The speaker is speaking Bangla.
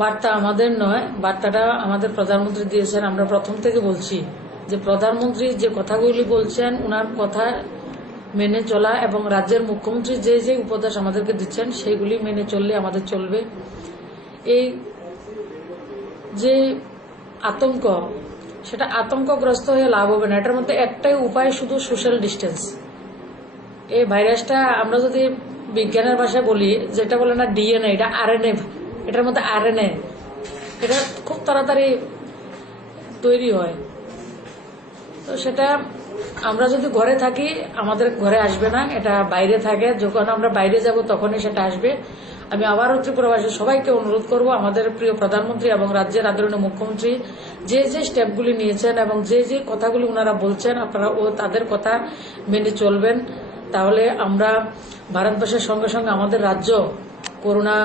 বার্তা আমাদের নয়, বার্তাটা আমাদের প্রধানমন্ত্রী দিয়েছেন। আমরা প্রথম থেকে বলছি যে প্রধানমন্ত্রী যে কথাগুলি বলছেন ওনার কথা মেনে চলা এবং রাজ্যের মুখ্যমন্ত্রী যে যে উপদেশ আমাদেরকে দিচ্ছেন সেইগুলি মেনে চললে আমাদের চলবে। এই যে আতঙ্ক, সেটা আতঙ্কগ্রস্ত হয়ে লাভ হবে না। এটার মধ্যে একটাই উপায়, শুধু সোশ্যাল ডিস্টেন্স। এই ভাইরাসটা আমরা যদি বিজ্ঞানের ভাষায় বলি, যেটা বলে না ডিএনএ, এটা আরএনএ, এটার মধ্যে আরএনএ, এটা খুব তাড়াতাড়ি তৈরি হয়। তো সেটা আমরা যদি ঘরে থাকি আমাদের ঘরে আসবে না, এটা বাইরে থাকে। যখন আমরা বাইরে যাব তখনই সেটা আসবে। আমি আবারও ত্রিপুরাবাসী সবাইকে অনুরোধ করব, আমাদের প্রিয় প্রধানমন্ত্রী এবং রাজ্যের আদরণীয় মুখ্যমন্ত্রী যে যে স্টেপগুলি নিয়েছেন এবং যে যে কথাগুলি ওনারা বলছেন, আপনারা তাদের কথা মেনে চলবেন। তাহলে আমরা ভারতবর্ষের সঙ্গে সঙ্গে আমাদের রাজ্য করোনা